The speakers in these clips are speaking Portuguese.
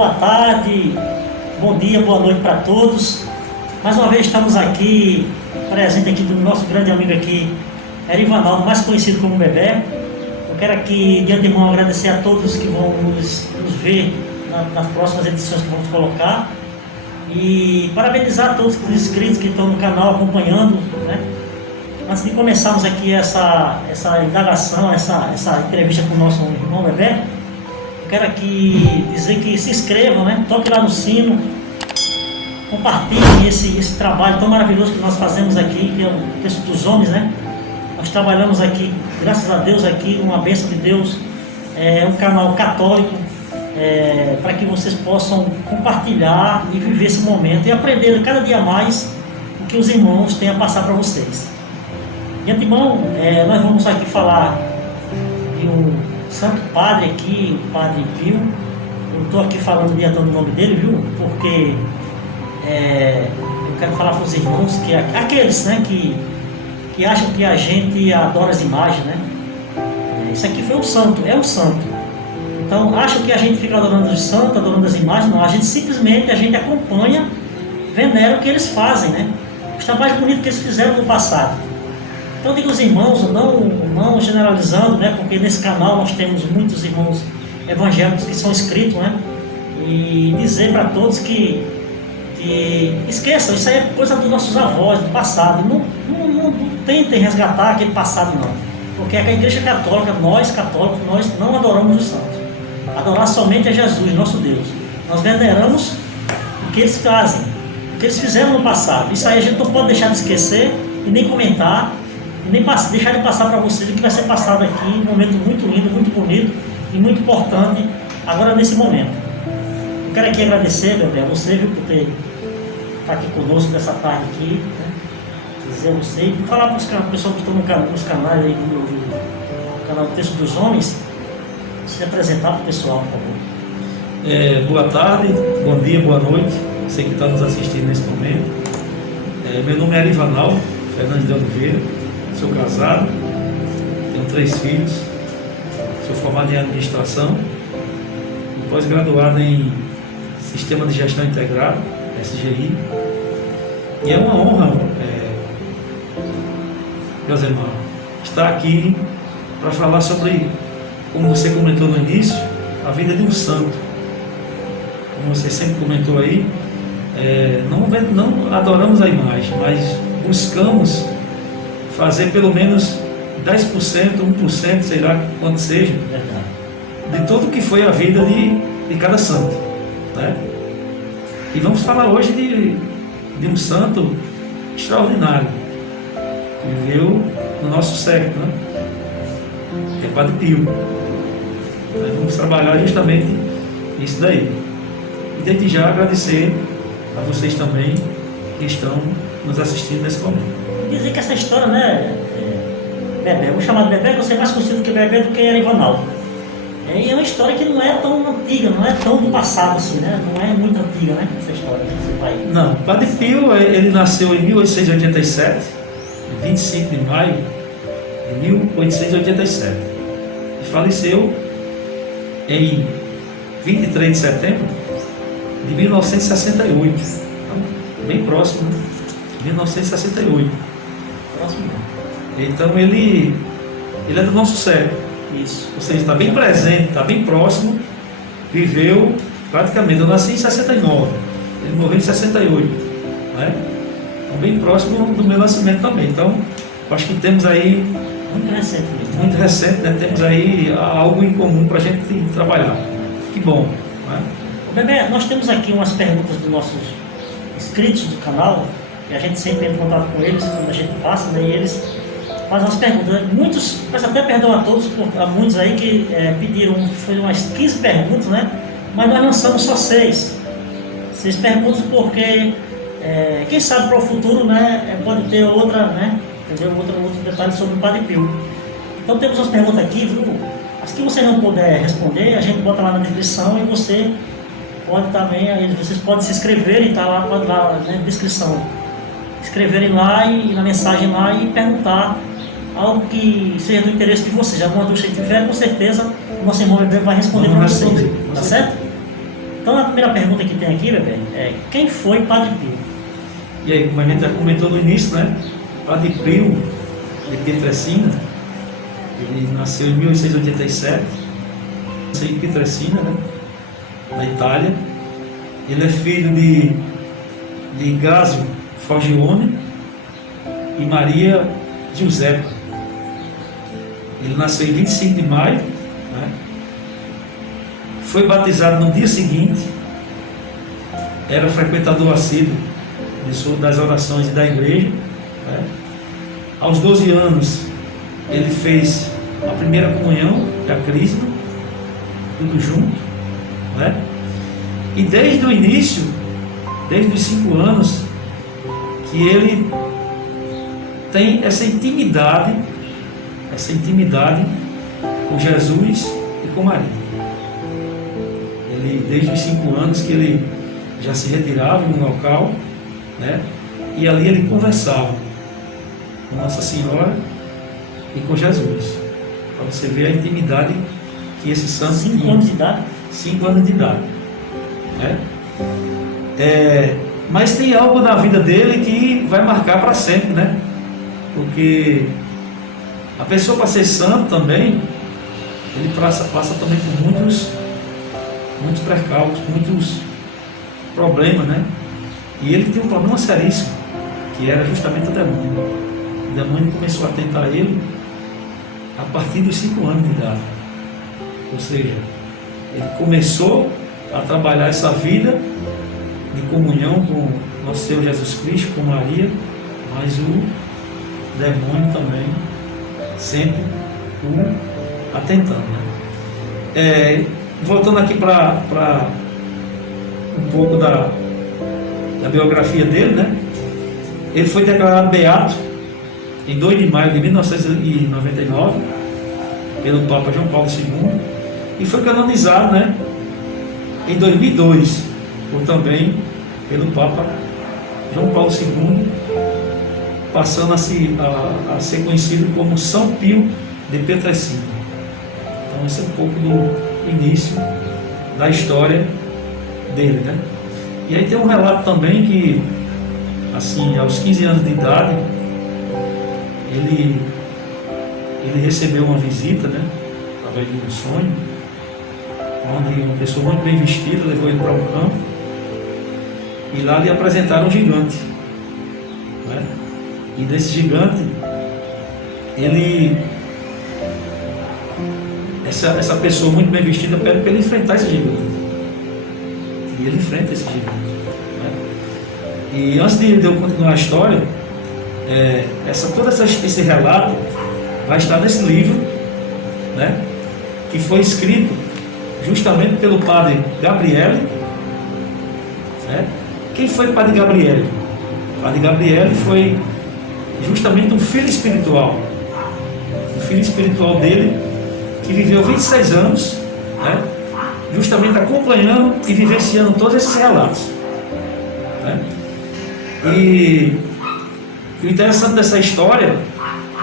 boa tarde, bom dia, boa noite para todos. Mais uma vez estamos aqui, presente aqui do nosso grande amigo aqui, Erivanaldo, mais conhecido como Bebé. Eu quero aqui, de antemão, agradecer a todos que vão nos ver nas próximas edições que vamos colocar. E parabenizar a todos os inscritos que estão no canal acompanhando, né? Antes de começarmos aqui essa indagação, essa entrevista com o nosso irmão Bebé, eu quero aqui dizer que se inscrevam, né? Toque lá no sino, compartilhem esse trabalho tão maravilhoso que nós fazemos aqui, que é o Texto dos Homens, né? Nós trabalhamos aqui, graças a Deus, aqui, uma bênção de Deus, é um canal católico, para que vocês possam compartilhar e viver esse momento e aprender cada dia mais o que os irmãos têm a passar para vocês. De antemão, nós vamos aqui falar de um santo padre aqui, o Padre Pio. Eu estou aqui falando o nome dele, viu? Porque eu quero falar para os irmãos que aqueles, né, que acham que a gente adora as imagens, né? Isso aqui foi um santo, é um santo. Então, acham que a gente fica adorando os santos, adorando as imagens? Não, a gente simplesmente acompanha, venera o que eles fazem, né? Os trabalhos bonitos que eles fizeram no passado. Então, digo aos irmãos, não generalizando, né? Porque nesse canal nós temos muitos irmãos evangélicos que são inscritos, né? E dizer para todos que esqueçam, isso aí é coisa dos nossos avós, do passado. Não tentem resgatar aquele passado, não. Porque a Igreja Católica, nós católicos, nós não adoramos os santos. Adorar somente a Jesus, nosso Deus. Nós veneramos o que eles fazem, o que eles fizeram no passado. Isso aí a gente não pode deixar de esquecer e nem comentar, e nem deixar de passar para vocês o que vai ser passado aqui, um momento muito lindo, muito bonito e muito importante agora nesse momento. Eu quero aqui agradecer, Bebé, a você, viu, por estar aqui conosco nessa tarde aqui, né? Dizer a você e falar para os pessoal que estão nos canais aí do canal Texto dos Homens, se apresentar para o pessoal, por favor. Boa tarde, bom dia, boa noite, você que está nos assistindo nesse momento. Meu nome é Erivanaldo Fernandes de Oliveira, sou casado, tenho 3 filhos, sou formado em administração, pós-graduado em Sistema de Gestão Integrado, SGI, e é uma honra, meus irmãos, estar aqui para falar sobre, como você comentou no início, a vida de um santo. Como você sempre comentou aí, não adoramos a imagem, mas buscamos fazer pelo menos 10%, 1%, sei lá quanto seja, de tudo que foi a vida de cada santo, né? E vamos falar hoje de um santo extraordinário, que viveu no nosso século, né? Que é Padre Pio. Nós vamos trabalhar justamente isso daí. E desde já agradecer a vocês também que estão nos assistindo nesse momento. Dizer que essa história, né, Bebé, eu vou chamar de Bebé, que você é mais conhecido que Bebé do que Erivanaldo. E é uma história que não é tão antiga, não é tão do passado assim, né? Não é muito antiga, né, essa história. Não, Padre Pio, ele nasceu em 1887, 25 de maio de 1887. E faleceu em 23 de setembro de 1968. Então, bem próximo, né? 1968. Próximo. Então ele é do nosso século. Isso. Ou seja, está bem presente, está bem próximo, viveu praticamente. Eu nasci em 69, ele morreu em 68, né? Então, bem próximo do meu nascimento também. Então, acho que temos aí. Muito recente mesmo. Muito recente, né? Temos aí algo em comum para a gente trabalhar. Que bom, né? Bebé, nós temos aqui umas perguntas dos nossos inscritos do canal, e a gente sempre entra em contato com eles quando a gente passa, né? E eles fazem umas perguntas. Muitos, peço até perdão a todos, a muitos aí que pediram, foi umas 15 perguntas, né? Mas nós lançamos só 6. 6 perguntas porque, quem sabe para o futuro, né? Pode ter outra, né? Entendeu? Outro detalhe sobre o Padre Pio. Então temos umas perguntas aqui, viu? As que você não puder responder, a gente bota lá na descrição e você pode também, vocês podem se inscrever e está lá na descrição. Escreverem lá e na mensagem lá e perguntar algo que seja do interesse de vocês. Alguma dúvida que tiver, com certeza o nosso irmão Bebé vai responder para vocês. Tá certo? Então a primeira pergunta que tem aqui, bebê, é quem foi Padre Pio? E aí, como a gente já comentou no início, né? Padre Pio de Pietrelcina, ele nasceu em 1887, nasceu em Pietrelcina, né? Na Itália. Ele é filho de Gásio Forgione e Maria Giuseppa. Ele nasceu em 25 de maio, né? Foi batizado no dia seguinte, era frequentador assíduo das orações e da igreja, né? Aos 12 anos ele fez a primeira comunhão e a crisma, tudo junto, né? E desde o início, desde os 5 anos, que ele tem essa intimidade com Jesus e com Maria. Ele, desde os 5 anos que ele já se retirava em um local, né? E ali ele conversava com Nossa Senhora e com Jesus. Para você ver a intimidade que esse santo tinha. 5 anos de idade? 5 anos de idade. Né? Mas tem algo na vida dele que vai marcar para sempre, né? Porque a pessoa, para ser santo também, ele passa também por muitos percalços, muitos problemas, né? E ele tem um problema seríssimo, que era justamente o demônio. O demônio começou a tentar ele a partir dos 5 anos de idade. Ou seja, ele começou a trabalhar essa vida de comunhão com nosso Senhor Jesus Cristo, com Maria, mas o demônio também sempre o atentando, né? Voltando aqui para um pouco da biografia dele, né? Ele foi declarado beato em 2 de maio de 1999 pelo Papa João Paulo II e foi canonizado, né, em 2002 também pelo Papa João Paulo II, passando a ser conhecido como São Pio de Pietrelcina. Então esse é um pouco do início da história dele, né? E aí tem um relato também que, assim, aos 15 anos de idade, ele recebeu uma visita, né, através de um sonho, onde uma pessoa muito bem vestida levou ele para um campo e lá lhe apresentaram um gigante, né? E desse gigante, essa pessoa muito bem vestida pede para ele enfrentar esse gigante. E ele enfrenta esse gigante, né? E antes de eu continuar a história, todo esse relato vai estar nesse livro, né, que foi escrito justamente pelo Padre Gabriele, né? Quem foi o Padre Gabriele? O Padre Gabriele foi justamente um filho espiritual dele, que viveu 26 anos, né, justamente acompanhando e vivenciando todos esses relatos, né? E o interessante dessa história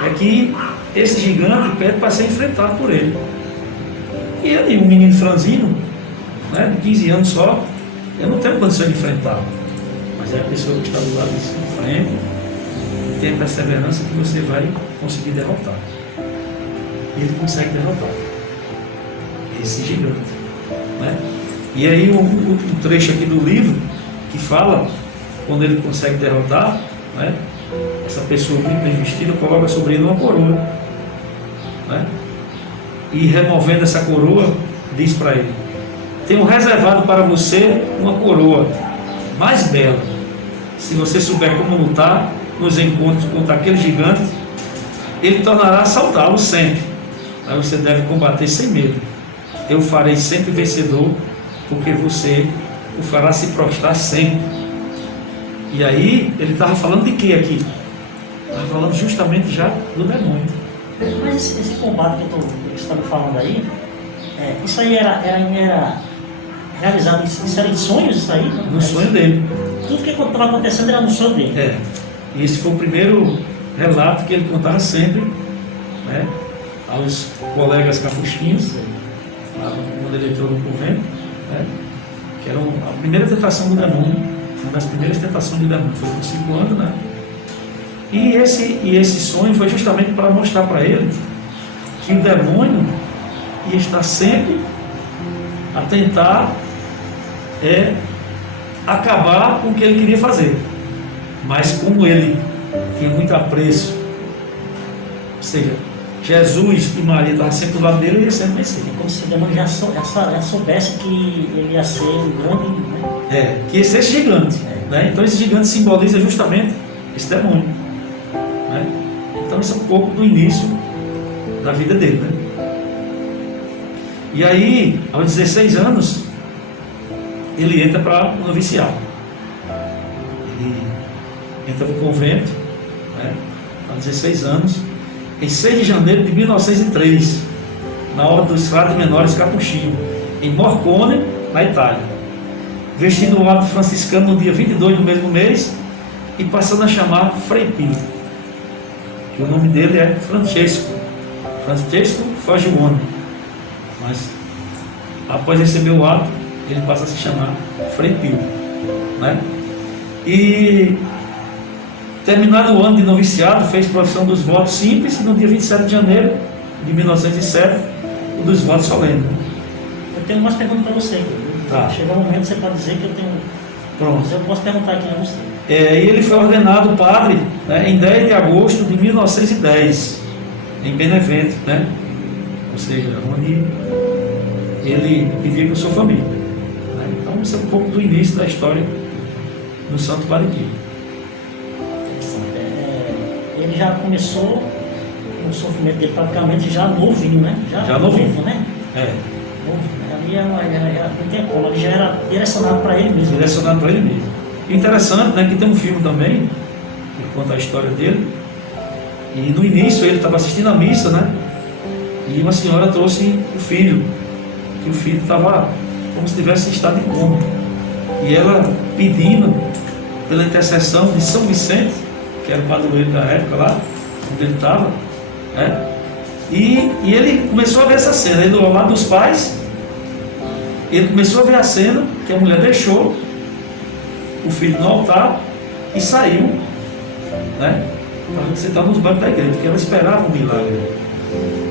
é que esse gigante pede para ser enfrentado por ele. E ele, um menino franzino, né, de 15 anos só, eu não tenho condição de enfrentar. Mas é a pessoa que está do lado de frente e tem a perseverança que você vai conseguir derrotar. E ele consegue derrotar esse gigante, né? E aí um trecho aqui do livro que fala quando ele consegue derrotar, né, essa pessoa muito bem vestida coloca sobre ele uma coroa, né? E removendo essa coroa, diz para ele: tenho reservado para você uma coroa mais bela. Se você souber como lutar nos encontros contra aquele gigante, ele tornará saudável sempre. Mas você deve combater sem medo. Eu farei sempre vencedor, porque você o fará se prostrar sempre. E aí, ele estava falando de quê aqui? Estava falando justamente já do demônio. Mas esse combate que você está me falando aí, isso aí era realizado, isso era em sonhos, isso aí? No sonho dele. Tudo que estava acontecendo era no sonho dele. E esse foi o primeiro relato que ele contava sempre, né, aos colegas capuchinhos, quando ele entrou no convento, né, que era a primeira tentação do demônio, uma das primeiras tentações do demônio, foi com 5 anos, né? E esse sonho foi justamente para mostrar para ele que o demônio ia estar sempre a tentar acabar com o que ele queria fazer. Mas como ele tinha muito apreço, ou seja, Jesus e Maria estavam sempre do lado dele, ele ia sempre vencer. É como se o demônio já soubesse que ele ia ser um grande, né? Que ia ser esse gigante. Né? Então esse gigante simboliza justamente esse demônio. Né? Então isso é um pouco do início da vida dele. Né? E aí, aos 16 anos, ele entra para o noviciado. Ele entra no convento, né? Aos 16 anos, em 6 de janeiro de 1903, na Ordem dos Frades Menores Capuchinhos, em Morcone, na Itália. Vestindo o hábito franciscano no dia 22 do mesmo mês e passando a chamar Frei Pio, que o nome dele é Francesco Fagione, mas após receber o hábito, ele passa a se chamar Frei Pio, né? E terminado o ano de noviciado, fez profissão dos votos simples e no dia 27 de janeiro de 1907, o dos votos solenes. Eu tenho umas perguntas para você. Tá. Chegou o momento, você pode dizer que eu tenho. Pronto. Mas eu posso perguntar aqui a você. E ele foi ordenado padre, né, em 10 de agosto de 1910, em Benevento, né? Ou seja, onde ele vivia com sua família. Né? Então, isso é um pouco do início da história do Santo Padre Pio. Ele já começou o sofrimento dele praticamente já novinho, né? Já novinho, né? Ali não tem como, ele já era direcionado para ele mesmo. Direcionado para ele mesmo. Interessante, né, que tem um filme também que conta a história dele. E no início ele estava assistindo a missa, né? E uma senhora trouxe o filho, que o filho estava como se tivesse em estado de coma. E ela pedindo pela intercessão de São Vicente, que era o padroeiro da época lá, onde ele estava, né? E ele começou a ver essa cena, ele ao lado dos pais, ele começou a ver a cena que a mulher deixou o filho no altar e saiu, né, para sentar nos bancos da igreja, porque ela esperava um milagre.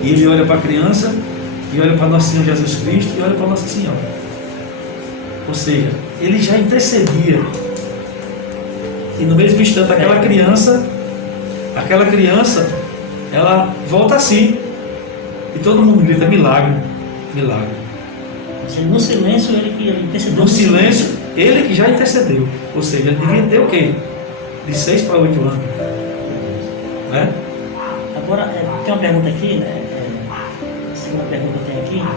E ele olha para a criança, e olha para Nosso Senhor Jesus Cristo, e olha para Nossa Senhora. Ou seja, ele já intercedia. E no mesmo instante, aquela criança, ela volta assim. E todo mundo grita: milagre, milagre. No silêncio, ele que intercedeu. No silêncio, ele que já intercedeu. Ou seja, ele devia ter o quê? De 6 para 8 anos. Né? Agora, tem uma pergunta aqui, né? A segunda pergunta que eu tenho aqui.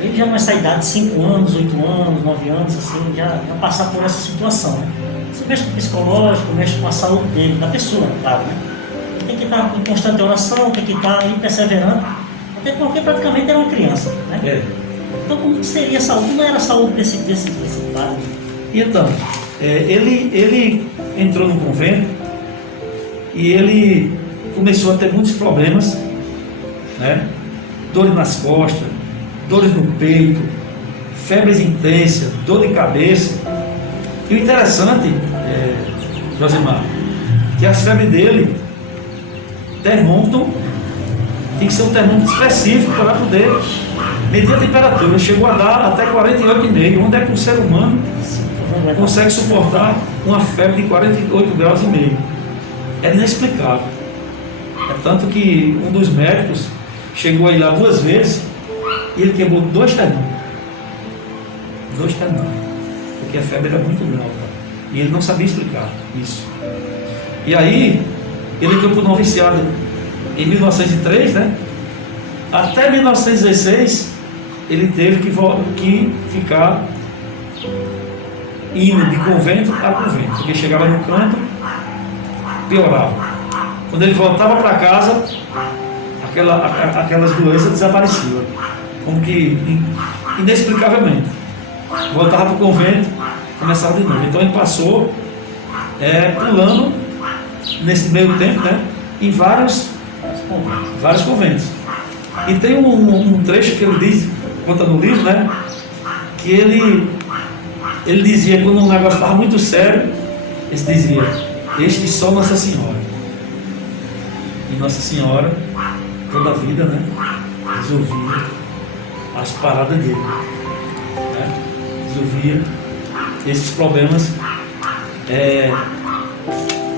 Ele já nessa idade de 5 anos, 8 anos, 9 anos, assim, já passar por essa situação, né? Você mexe com o psicológico, mexe com a saúde dele, da pessoa, claro, né? Ele tem que estar em constante oração, tem que estar aí perseverando, até porque praticamente era uma criança, né? Então, como seria a saúde? Como era a saúde desse padre? E então, ele entrou no convento e ele começou a ter muitos problemas, né? Dores nas costas, dores no peito, febres intensas, dor de cabeça. E o interessante, Josimar, que as febres dele, termômetro, tem que ser um termômetro específico para poder medir a temperatura. Chegou a dar até 48,5, onde é que o ser humano consegue suportar uma febre de 48 graus e meio. É inexplicável. É tanto que um dos médicos chegou a ir lá 2 vezes e ele quebrou 2 termômetros. 2 termômetros. Porque a febre era muito alta. E ele não sabia explicar isso. E aí, ele entrou para o noviciado em 1903, né? Até 1916, ele teve que ficar indo de convento a convento. Porque chegava no canto, piorava. Quando ele voltava para casa, aquelas doenças desapareciam. Como que inexplicavelmente. Voltava para o convento, começava de novo. Então ele passou pulando nesse meio tempo, né, em vários conventos. E tem um trecho que ele diz, conta no livro, né, que ele dizia, quando um negócio estava muito sério, ele dizia: este só Nossa Senhora. E Nossa Senhora, toda a vida, né, resolvia as paradas dele, né? Resolvia esses problemas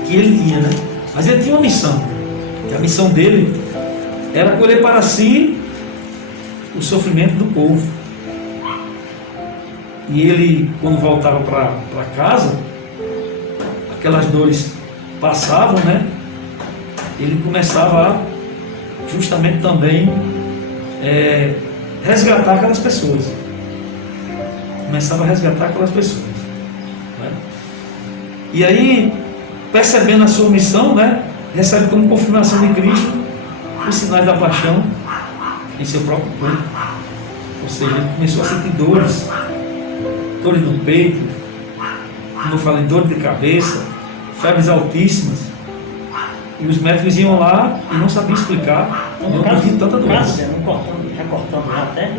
que ele tinha, né? Mas ele tinha uma missão, e a missão dele era colher para si o sofrimento do povo. E ele, quando voltava para casa, aquelas dores passavam, né? Ele começava a justamente também resgatar aquelas pessoas. Começava a resgatar aquelas pessoas, né? E aí, percebendo a sua missão, né, recebe como confirmação de Cristo os sinais da paixão em seu próprio corpo. Ou seja, ele começou a sentir dores no peito, como eu falei, dor de cabeça, febres altíssimas. E os médicos iam lá e não sabiam explicar Então, no caso, tanta dor. Recortando já até,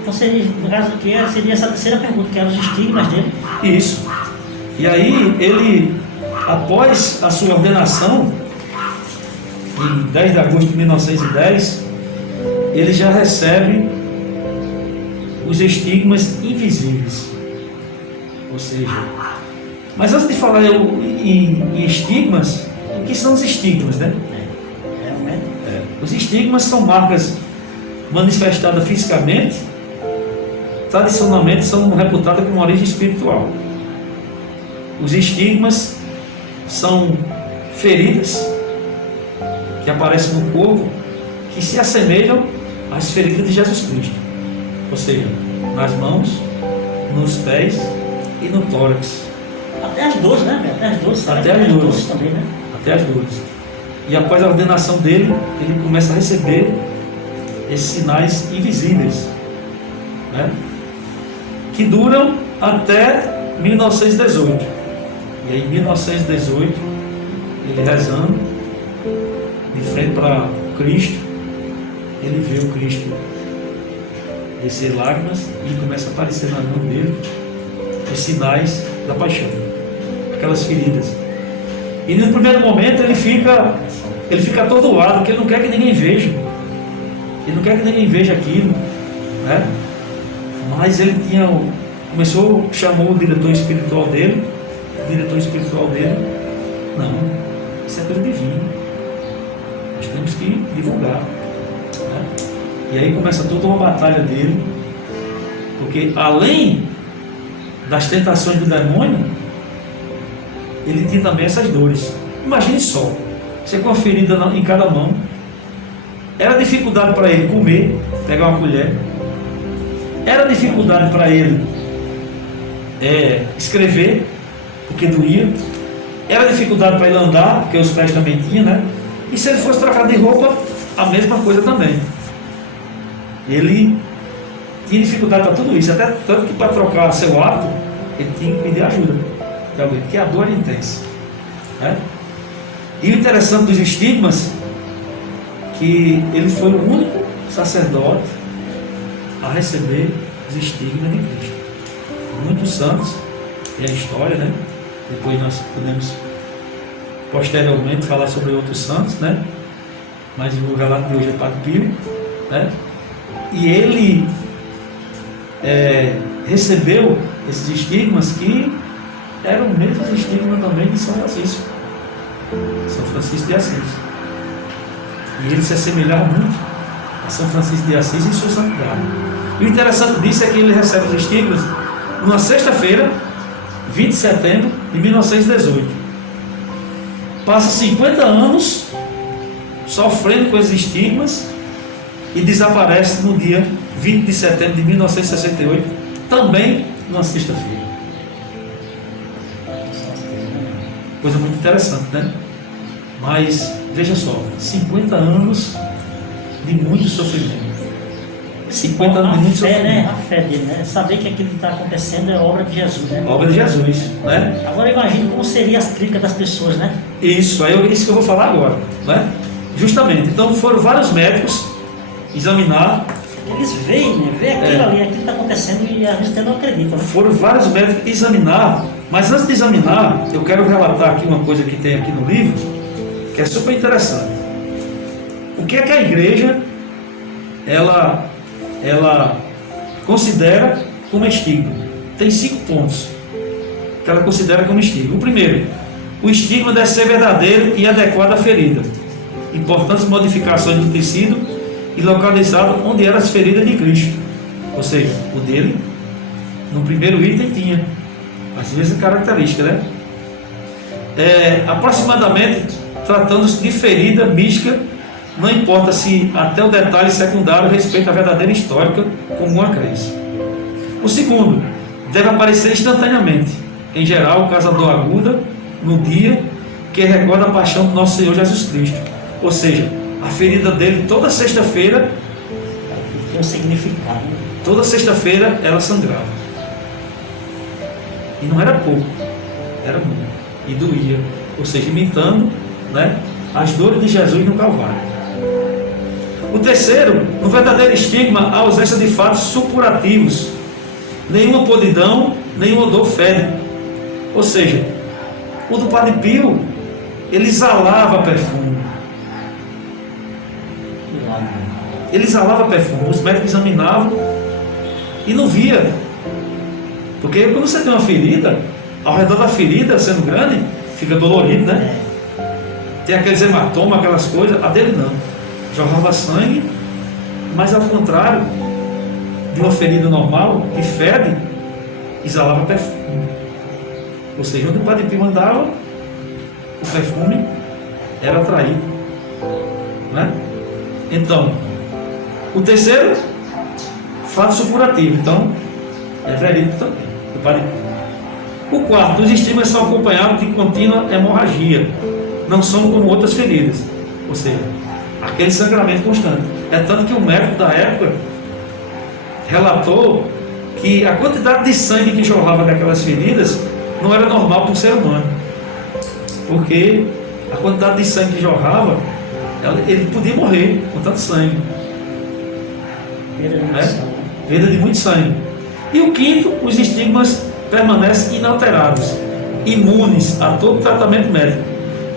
então seria, no caso do que seria essa terceira pergunta, que eram os estigmas dele. Isso. E aí ele, após a sua ordenação, em 10 de agosto de 1910, ele já recebe os estigmas invisíveis. Ou seja, mas antes de falar em estigmas, o que são os estigmas, né? Os estigmas são marcas manifestadas fisicamente, tradicionalmente são reputadas com origem espiritual. Os estigmas são feridas que aparecem no corpo, que se assemelham às feridas de Jesus Cristo, ou seja, nas mãos, nos pés e no tórax. Até as dores, né? Até as dores também, né? Até as dores. E após a ordenação dele, ele começa a receber esses sinais invisíveis, né, que duram até 1918. E aí, em 1918, ele rezando de frente para Cristo, ele vê o Cristo descer lágrimas e começa a aparecer na mão dele os sinais da paixão, aquelas feridas. E no primeiro momento ele fica atordoado, porque ele não quer que ninguém veja. Ele não quer que ninguém veja aquilo, né? Mas ele chamou o diretor espiritual dele. Não, isso é coisa divina. Nós temos que divulgar, né? E aí começa toda uma batalha dele, porque além das tentações do demônio, ele tinha também essas dores. Imagine só, você com a ferida em cada mão, era dificuldade para ele comer, pegar uma colher, era dificuldade para ele escrever, porque doía, era dificuldade para ele andar, porque os pés também tinham, né? E se ele fosse trocar de roupa, a mesma coisa também. Ele tinha dificuldade para tudo isso, até tanto que para trocar seu hábito, ele tinha que pedir ajuda de alguém, porque a dor é intensa, né? E o interessante dos estigmas, que ele foi o único sacerdote a receber os estigmas de Cristo. Muitos santos, e a história, né? Depois nós podemos posteriormente falar sobre outros santos, né? Mas o relato de hoje é Padre Pio, né? E ele recebeu esses estigmas que eram os mesmos estigmas também de São Francisco de Assis. E ele se assemelhava muito a São Francisco de Assis em sua santidade. E o interessante disso é que ele recebe os estigmas numa sexta-feira, 20 de setembro de 1918. Passa 50 anos sofrendo com esses estigmas e desaparece no dia 20 de setembro de 1968, também numa sexta-feira. Coisa muito interessante, né? Mas veja só, 50 anos de muito sofrimento. 50 anos de muito sofrimento. Né? A fé dele, né? Saber que aquilo que está acontecendo é obra de Jesus, né? Obra de Jesus, né? Agora imagine como seriam as críticas das pessoas, né? Isso que eu vou falar agora, né? Justamente. Então foram vários médicos examinar Eles veem, né? Vê aquilo ali, aquilo que está acontecendo e às vezes até não acreditam, né? Foram vários médicos examinar, mas antes de examinar, eu quero relatar aqui uma coisa que tem aqui no livro, que é super interessante. O que é que a igreja, ela considera como estigma? Tem 5 pontos que ela considera como estigma. O primeiro, o estigma deve ser verdadeiro e adequado à ferida. Importantes modificações do tecido e localizado onde eram as feridas de Cristo. Ou seja, o dele, no primeiro item tinha as mesmas características, né? Aproximadamente, tratando-se de ferida mística, não importa se até o detalhe secundário respeita a verdadeira histórica como uma crença. O segundo, deve aparecer instantaneamente, em geral, caso a dor aguda, no dia que recorda a paixão do nosso Senhor Jesus Cristo. Ou seja, a ferida dele toda sexta-feira, Tem um significado, né? toda sexta-feira ela sangrava. E não era pouco, era muito. E doía. Ou seja, imitando, né, as dores de Jesus no Calvário. O terceiro, no verdadeiro estigma, a ausência de fatos supurativos. Nenhuma podridão, nenhum odor fede. Ou seja, o do Padre Pio, ele exalava perfume. Ele exalava perfume. Os médicos examinavam e não via. Porque quando você tem uma ferida, ao redor da ferida, sendo grande, fica dolorido, né? Tem aqueles hematomas, aquelas coisas. A dele não. Jorrava sangue, mas ao contrário de uma ferida normal, que fede, exalava perfume. Ou seja, onde o Padre Pio andava, o perfume era atraído, né? Então, o terceiro, fato supurativo. Então, é verídico também, o Padre Pio. O quarto, os estigmas são acompanhados de contínua hemorragia, não são como outras feridas, ou seja, aquele sangramento constante. É tanto que o médico da época relatou que a quantidade de sangue que jorrava daquelas feridas não era normal para o ser humano, porque a quantidade de sangue que jorrava, ele podia morrer com tanto sangue, perda de muito sangue. E o quinto, os estigmas permanecem inalterados, imunes a todo tratamento médico,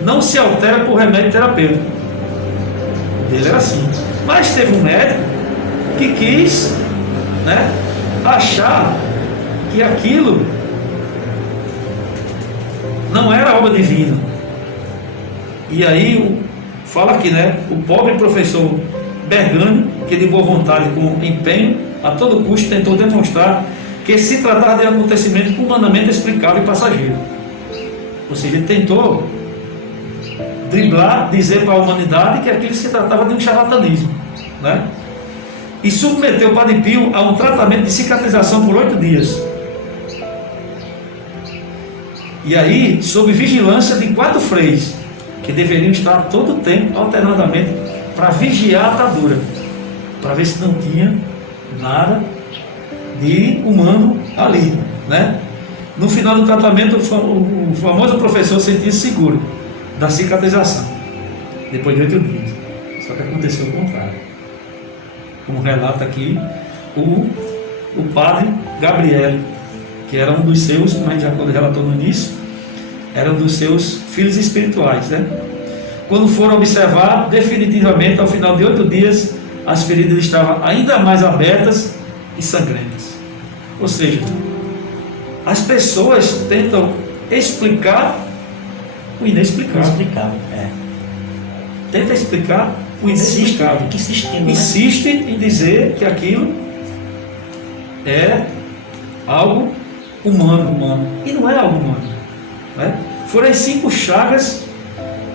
não se altera por remédio terapêutico. Ele era assim. Mas teve um médico que quis, né, achar que aquilo não era obra divina. E aí fala aqui, né, o pobre professor Bergani, que de boa vontade, com empenho, a todo custo tentou demonstrar que se tratava de um acontecimento humanamente explicável e passageiro. Ou seja, ele tentou driblar, dizer para a humanidade que aquilo se tratava de um charlatanismo, né? E submeteu o Padre Pio a um tratamento de cicatrização por 8 dias. E aí, sob vigilância de 4 freis, que deveriam estar todo o tempo, alternadamente, para vigiar a atadura, para ver se não tinha nada de humano ali, né? No final do tratamento, o famoso professor sentia-se seguro da cicatrização, depois de 8 dias. Só que aconteceu o contrário. Como relata aqui o padre Gabriel, que era um dos seus, como a gente já relatou no início, era um dos seus filhos espirituais, né? Quando foram observar, definitivamente, ao final de 8 dias, as feridas estavam ainda mais abertas e sangrentas. Ou seja, as pessoas tentam explicar o inexplicável. Inexplicável, Tenta explicar o inexplicável. Insiste em dizer que aquilo é algo humano. E não é algo humano, né? Foram as 5 chagas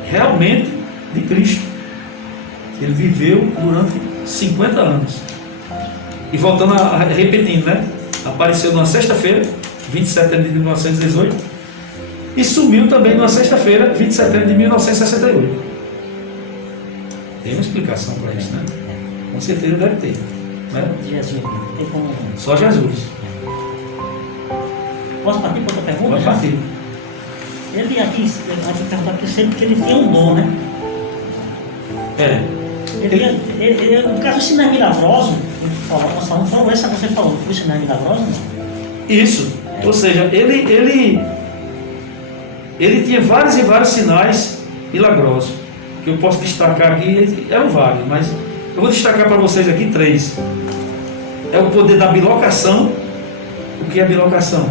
realmente de Cristo. Ele viveu durante 50 anos. E voltando repetindo, né? Apareceu numa sexta-feira, 20 de setembro de 1918, e sumiu também numa sexta-feira, 20 de setembro de 1968. Tem uma explicação para isso, né? Com certeza deve ter, né? Jesus, tem como... Só Jesus. Posso partir para outra pergunta? Pode partir. Ele aqui, a gente perguntar porque sempre que ele tinha um dom, né? No caso do cinema milagroso, nós falamos essa que você falou, foi o cinema milagroso? Não? Isso. Ou seja, ele tinha vários e vários sinais milagrosos, que eu posso destacar aqui, eram vários, mas eu vou destacar para vocês aqui 3. É o poder da bilocação. O que é a bilocação?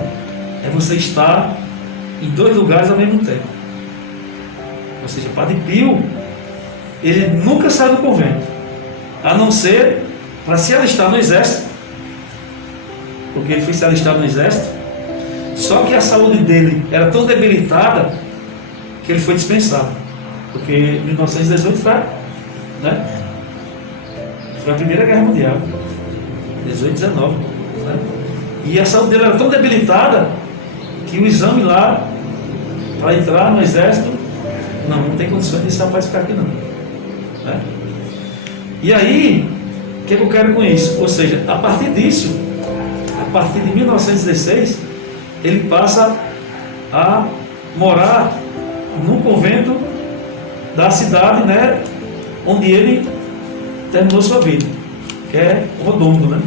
É você estar em 2 lugares ao mesmo tempo. Ou seja, Padre Pio, ele nunca saiu do convento, a não ser para se alistar no exército, porque ele foi se alistar no exército, só que a saúde dele era tão debilitada que ele foi dispensado, porque em 1918 foi, né? Foi a Primeira Guerra Mundial, 18, 19, né? E a saúde dele era tão debilitada que o exame lá para entrar no exército, não tem condições desse rapaz ficar aqui não, né? E aí, o que eu quero com isso? Ou seja, a partir disso, a partir de 1916, ele passa a morar no convento da cidade, né, onde ele terminou sua vida, que é Rodondo, né?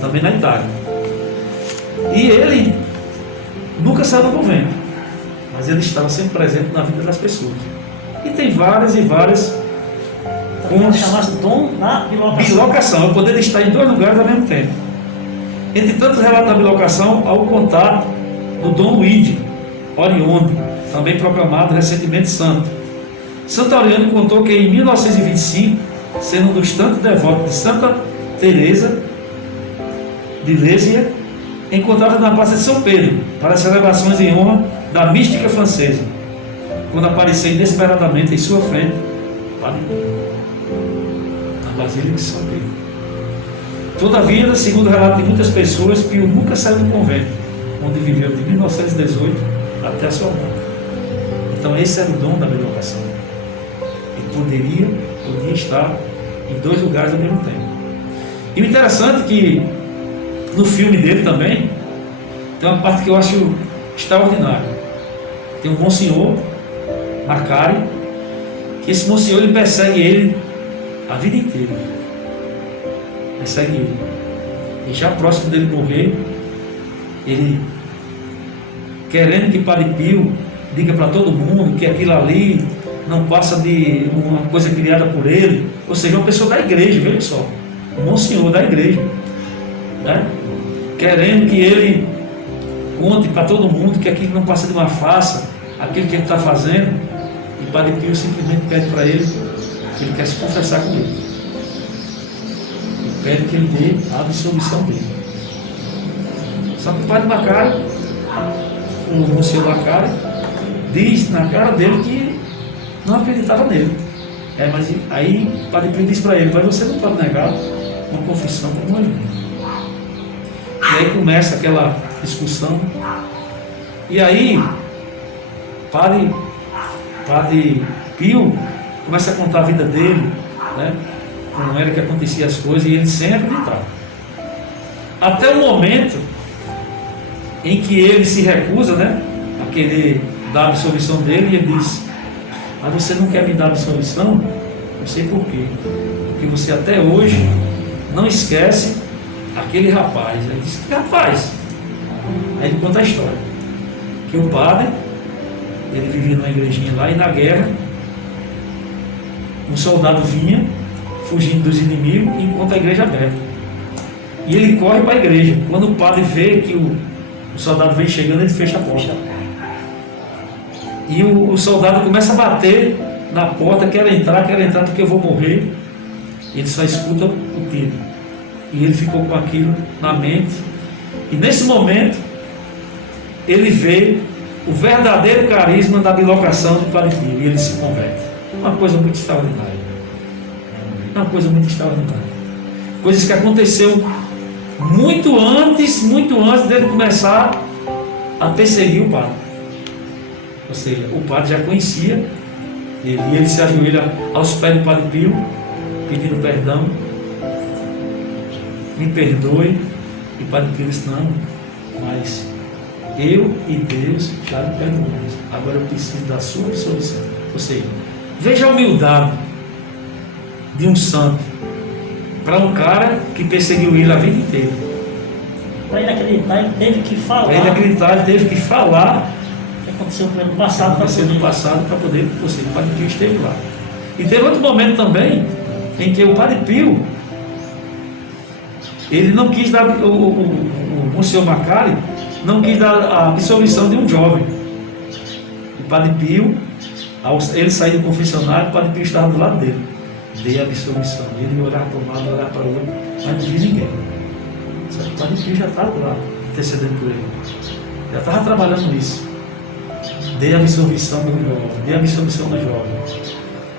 Também na Itália. E ele nunca saiu do convento, mas ele estava sempre presente na vida das pessoas. E tem várias e várias pontos. Chama-se dom da bilocação. Bilocação é o poder de estar em 2 lugares ao mesmo tempo. Entre tantos relatos da bilocação, há o contato do Dom Luigi Orione, também proclamado recentemente santo. Santo Orione contou que em 1925, sendo um dos tantos devotos de Santa Teresa de Lésia, encontrava na Praça de São Pedro para celebrações em honra da mística francesa, quando apareceu inesperadamente em sua frente na Basílica de São Pedro. Todavia, segundo o relato de muitas pessoas, Pio nunca saiu do convento, onde viveu de 1918 até a sua morte. Então esse era o dom da bilocação. Ele podia estar em 2 lugares ao mesmo tempo. E o interessante é que no filme dele também tem uma parte que eu acho extraordinária. Tem um monsenhor, Macari, que esse monsenhor ele persegue ele a vida inteira. Persegue ele. E já próximo dele morrer, ele querendo que Padre Pio diga para todo mundo que aquilo ali não passa de uma coisa criada por ele, ou seja, uma pessoa da igreja, veja só, um monsenhor da igreja, né? Querendo que ele conte para todo mundo que aquilo não passa de uma farsa, aquilo que ele está fazendo, e Padre Pio simplesmente pede para ele que ele quer se confessar com ele, e pede que ele dê a absolvição dele. Só que o Padre Macari, o monsenhor Macari, diz na cara dele que não acreditava nele. Mas aí o Padre Pio diz para ele: mas você não pode negar uma confissão como ele. E aí começa aquela discussão. E aí Padre Pio começa a contar a vida dele, né? Como era que acontecia as coisas, e ele sem acreditar. Até o momento em que ele se recusa, né, a querer dar a absolvição dele, e ele diz: mas você não quer me dar a absolvição? Não sei por quê. Porque você até hoje não esquece aquele rapaz. Ele disse: que rapaz? Aí ele conta a história. Que o padre, ele vivia numa igrejinha lá, e na guerra, um soldado vinha, fugindo dos inimigos, e encontra a igreja aberta. E ele corre para a igreja. Quando o padre vê que o soldado vem chegando, ele fecha a porta. E o soldado começa a bater na porta: quero entrar porque eu vou morrer. Ele só escuta o tiro. E ele ficou com aquilo na mente. E nesse momento, ele vê o verdadeiro carisma da bilocação de Padre Pio, e ele se converte. Uma coisa muito extraordinária. Uma coisa muito extraordinária. Coisas que aconteceu muito antes dele começar a perseguir o padre. Ou seja, o padre já conhecia ele, e ele se ajoelha aos pés do Padre Pio, pedindo perdão: me perdoe. E o Padre Pio disse: não, mas eu e Deus já lhe perdoamos, agora eu preciso da sua absolvição. Ou seja, veja a humildade de um santo para um cara que perseguiu ele a vida inteira. Para ele acreditar, ele teve que falar. Para ele acreditar, ele teve que falar O que aconteceu no passado para poder conseguir. O Padre Pio esteve lá. E teve outro momento também em que o Padre Pio, ele não quis dar, o senhor Macari não quis dar a absolvição de um jovem. O Padre Pio, ao ele sair do confessionário, o Padre Pio estava do lado dele. Dei a absolvição. Ele olhava para um lado, olhava para o outro, mas não vi ninguém. Só que o Padre Pio já estava lá, intercedendo por ele. Já estava trabalhando nisso. Dei a absolvição do jovem. Dei a absolvição do jovem.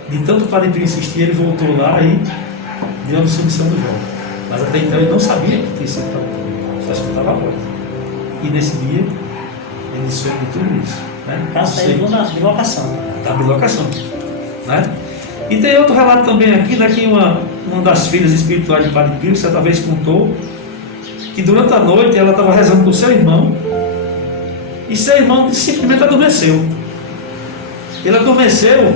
De tanto o Padre Pio insistir, ele voltou lá e deu a absolvição do jovem. Mas até então ele não sabia que tinha sido tão, só escutava a voz. E nesse dia, ele soube de tudo isso. Né? Saiu na bilocação. Da bilocação. Né? E tem outro relato também aqui, né, que uma das filhas espirituais de Padre Pio, certa vez contou, que durante a noite ela estava rezando com seu irmão, e seu irmão simplesmente adormeceu. Ele adormeceu,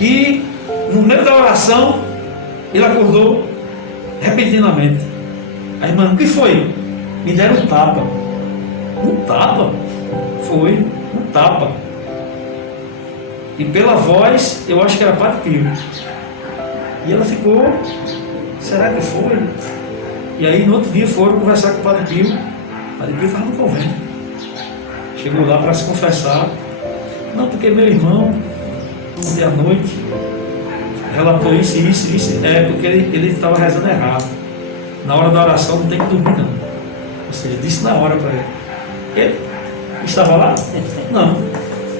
e no meio da oração, ele acordou repentinamente. A irmã, o que foi? Me deram um tapa. Um tapa? Foi, um tapa. E pela voz, eu acho que era Padre Pio. E ela ficou, será que foi? E aí no outro dia foram conversar com o Padre Pio. O Padre Pio estava no convento. Chegou lá para se confessar. Não, porque meu irmão, ontem à noite, relatou isso. É, porque ele estava rezando errado. Na hora da oração não tem que dormir, não. Ou seja, disse na hora para ele. Ele estava lá? Não.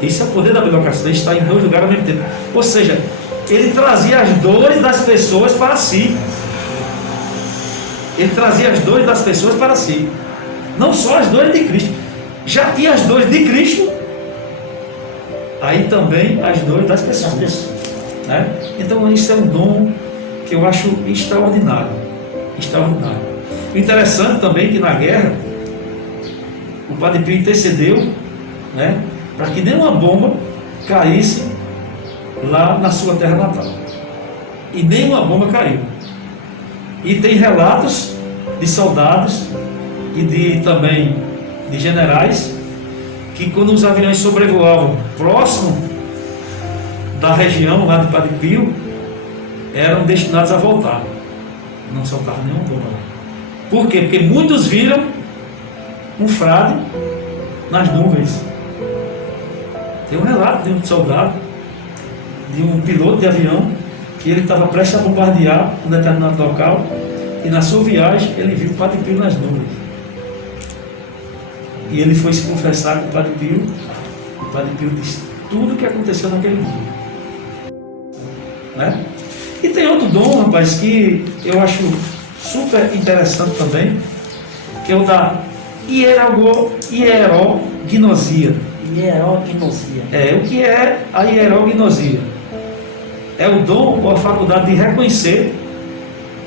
Isso é o poder da bilocação, ele está em dois lugares ao mesmo tempo. Ou seja, ele trazia as dores das pessoas para si. Ele trazia as dores das pessoas para si. Não só as dores de Cristo. Já tinha as dores de Cristo, aí também as dores das pessoas. Né? Então isso é um dom que eu acho extraordinário. Extraordinário. O interessante também é que na guerra, o Padre Pio intercedeu, né, para que nenhuma bomba caísse lá na sua terra natal. E nenhuma bomba caiu. E tem relatos de soldados e também de generais que quando os aviões sobrevoavam próximo da região lá de Padre Pio, eram destinados a voltar. Não soltaram nenhuma bomba. Por quê? Porque muitos viram um frade nas nuvens. Tem um relato de um soldado, de um piloto de avião, que ele estava prestes a bombardear um determinado local, e na sua viagem ele viu o Padre Pio nas nuvens. E ele foi se confessar com o Padre Pio. O Padre Pio disse tudo o que aconteceu naquele dia. Né? E tem outro dom, rapaz, que eu acho super interessante também, que é o da hierognosia. Hierognosia. O que é a hierognosia? É o dom ou a faculdade de reconhecer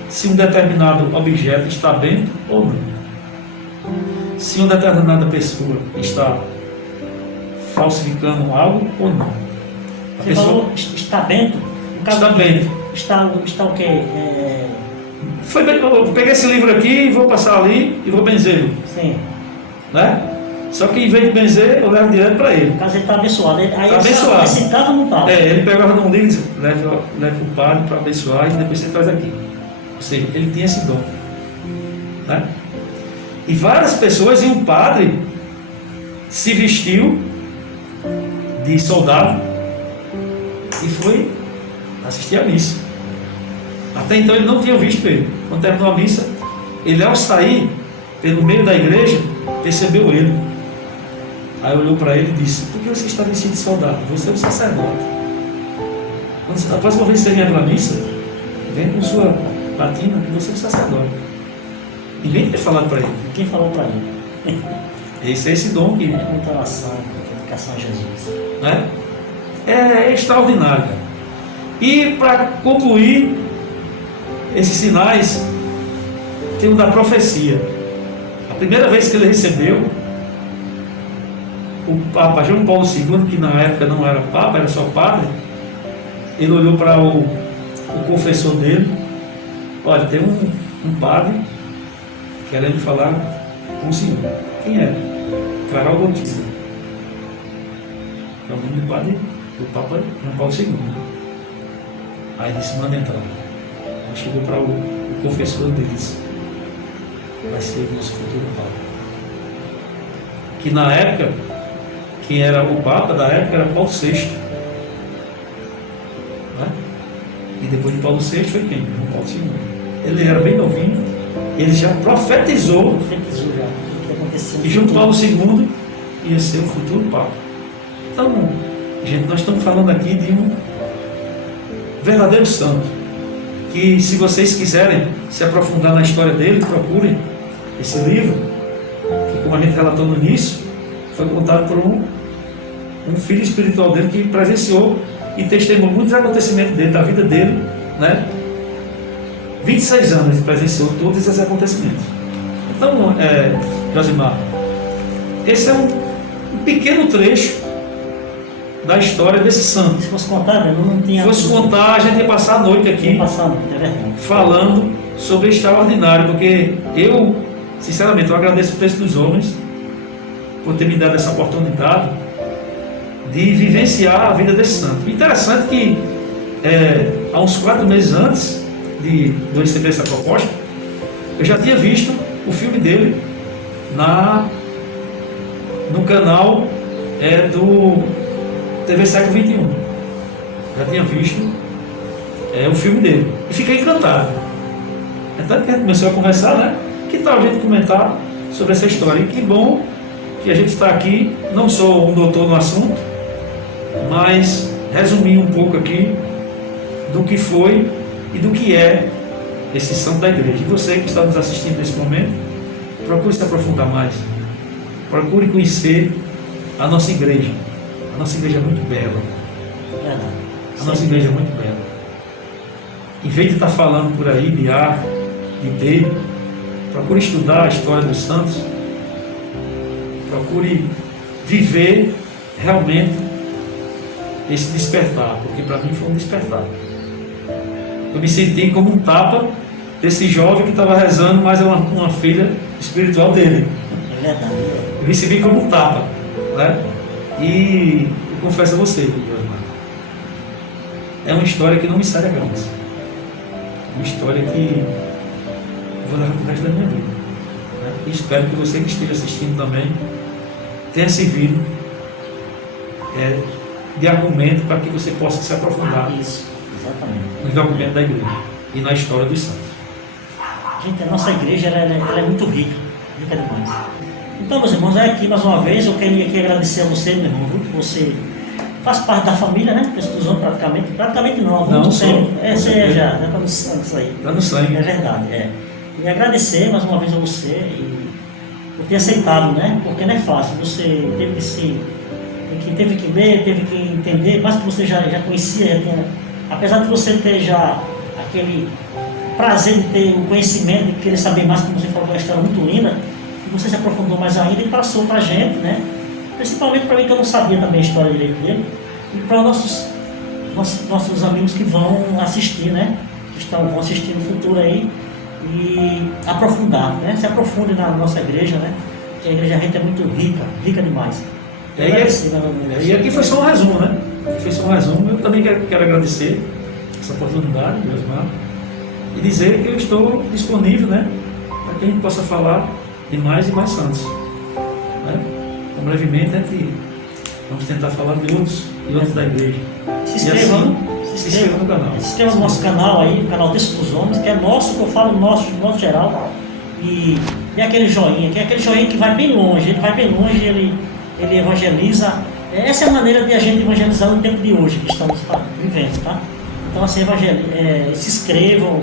se um determinado objeto está bento ou não. Se uma determinada pessoa está falsificando algo ou não. Você falou está bento? Está bento. Está o quê? Eu peguei esse livro aqui e vou passar ali e vou benzê-lo. Sim. Né? Só que em vez de benzer, eu levo direto para ele. No caso, ele está abençoado. Aí está abençoado. Esse estava no tal. Ele pegava num livro e diz, leva o padre para abençoar e depois você traz aqui. Ou seja, ele tinha esse dom. Né? E várias pessoas, e um padre se vestiu de soldado e foi assistir a missa. Até então ele não tinha visto ele. Quando terminou a missa, ele ao sair pelo meio da igreja, percebeu ele. Aí olhou para ele e disse, por que você está vestido de soldado? Você é um sacerdote. A próxima vez que você vier para a missa, vem com sua batina e você é um sacerdote. Ninguém tinha falado para ele. Quem falou para ele? Esse é esse dom que... É muita oração, dedicação a Jesus. Né? É extraordinário. E para concluir esses sinais, tem o da profecia. A primeira vez que ele recebeu, o Papa João Paulo II, que na época não era Papa, era só padre, ele olhou para o o confessor dele: olha, tem um padre querendo falar com o senhor. Quem é? Carol Botelho. É o nome do padre, do Papa João Paulo II. Aí disse: manda entrar. Aí chegou para o confessor e disse: vai ser o nosso futuro Papa. Que na época, quem era o Papa da época era Paulo VI. Né? E depois de Paulo VI foi quem? João Paulo II. Ele era bem novinho, ele já profetizou que João Paulo II ia ser o futuro Papa. Então, gente, nós estamos falando aqui de um verdadeiro santo, que se vocês quiserem se aprofundar na história dele, procurem esse livro, que, como a gente relatou no início, foi contado por um filho espiritual dele que presenciou e testemunhou muitos acontecimentos dele, da vida dele, né? 26 anos ele presenciou todos esses acontecimentos. Então, Josimar, esse é um pequeno trecho da história desse santo. Se fosse contar, eu não tinha. Se fosse contar, a gente ia passar a noite aqui falando sobre o extraordinário, porque eu, sinceramente, eu agradeço o texto dos homens por ter me dado essa oportunidade de vivenciar a vida desse santo. Interessante que há uns 4 meses antes de eu receber essa proposta, eu já tinha visto o filme dele no canal do TV Século XXI. Já tinha visto o filme dele e fiquei encantado. Então que a gente começou a conversar, né? Que tal a gente comentar sobre essa história? E que bom que a gente está aqui. Não sou um doutor no assunto, mas resumir um pouco aqui do que foi e do que é esse santo da igreja. E você que está nos assistindo nesse momento, procure se aprofundar mais, procure conhecer a nossa igreja. A nossa igreja é muito bela. A nossa igreja é muito bela. Em vez de estar falando por aí de A, de B, procure estudar a história dos santos, procure viver realmente esse despertar, porque para mim foi um despertar. Eu me senti como um tapa desse jovem que estava rezando, mas é uma filha espiritual dele. É verdade. Eu recebi como um tapa, né? E eu confesso a você, é uma história que não me sai da cabeça. Uma história que eu vou levar para o resto da minha vida. Né? E espero que você que esteja assistindo também tenha servido de argumento para que você possa se aprofundar. Isso, exatamente. Nos documentos da igreja e na história dos santos. Gente, a nossa igreja ela é muito rica demais. Então, meus irmãos, aqui mais uma vez eu queria aqui agradecer a você, meu irmão, que você faz parte da família, né? Pessoas praticamente não, há muito tempo. Você já está no sangue isso aí. Está no sangue. É verdade, E agradecer mais uma vez a você por ter aceitado, né? Porque não é fácil, você teve que ler, teve que entender, mas que você já conhecia, apesar de você ter já aquele prazer de ter o conhecimento, de querer saber mais, como você falou, uma história muito linda, e você se aprofundou mais ainda e passou para a gente, né? Principalmente para mim, que eu não sabia também a história direito dele, e para nossos amigos que vão assistir, né? Vão assistir no futuro aí e aprofundar, né? Se aprofunde na nossa igreja, né? Que a igreja gente é muito rica demais. E aqui foi só um resumo, né? Foi só um resumo. Eu também quero agradecer essa oportunidade, Josimar, e dizer que eu estou disponível, né? Para que a gente possa falar de mais e mais santos. Né? Então, brevemente, vamos tentar falar de outros da igreja. Se inscreva no canal. Se inscreva no nosso canal aí, o canal Texto dos Homens, que é nosso, que eu falo nosso, de modo geral. E aquele joinha, que é aquele joinha que vai bem longe, ele evangeliza. Essa é a maneira de a gente evangelizar no tempo de hoje, que estamos vivendo, tá? Então, assim, se inscrevam,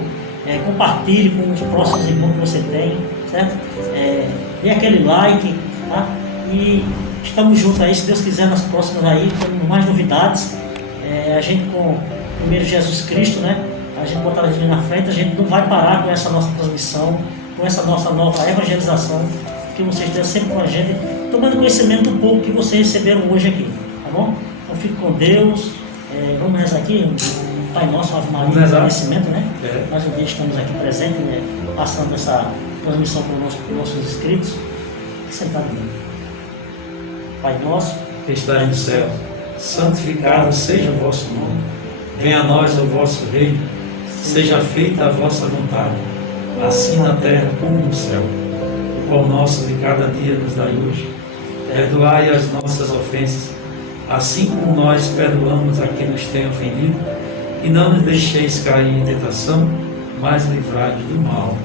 compartilhe com os próximos irmãos que você tem, certo? Dê aquele like, tá? E estamos juntos aí, se Deus quiser, nas próximas aí, com mais novidades. A gente com primeiro Jesus Cristo, né? A gente botar a gente na frente, a gente não vai parar com essa nossa transmissão, com essa nossa nova evangelização, que vocês estejam sempre com a gente, tomando conhecimento do pouco que vocês receberam hoje aqui, tá bom? Então fique com Deus, vamos rezar aqui, Pai Nosso, Ave Maria, Exato. agradecimento, né? É. Mais um dia estamos aqui presentes, né? Passando essa transmissão para os nossos inscritos. Sentado bem. Pai Nosso, Que estais no céu, santificado seja o vosso nome. Venha a nós o vosso reino. Seja feita a vossa vontade, assim na terra como no céu. O pão nosso de cada dia nos dai hoje. Perdoai as nossas ofensas, assim como nós perdoamos a quem nos tem ofendido. E não nos deixeis cair em tentação, mas livrai-nos do mal.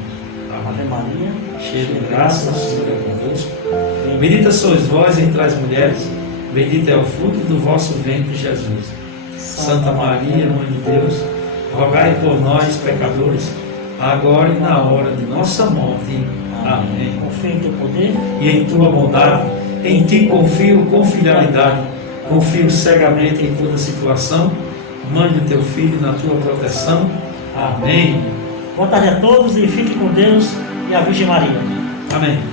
Ave Amém. Maria, Cheio de graça, o Senhor é convosco. Bendita sois vós entre as mulheres, bendito é o fruto do vosso ventre, Jesus. Santa Maria, Mãe de Deus, rogai por nós, pecadores, agora e na hora de nossa morte. Amém. Confio em teu poder. E em tua bondade, em ti confio com filialidade, confio cegamente em toda situação. Mande o teu filho na tua proteção. Amém. Boa tarde a todos e fiquem com Deus e a Virgem Maria. Amém.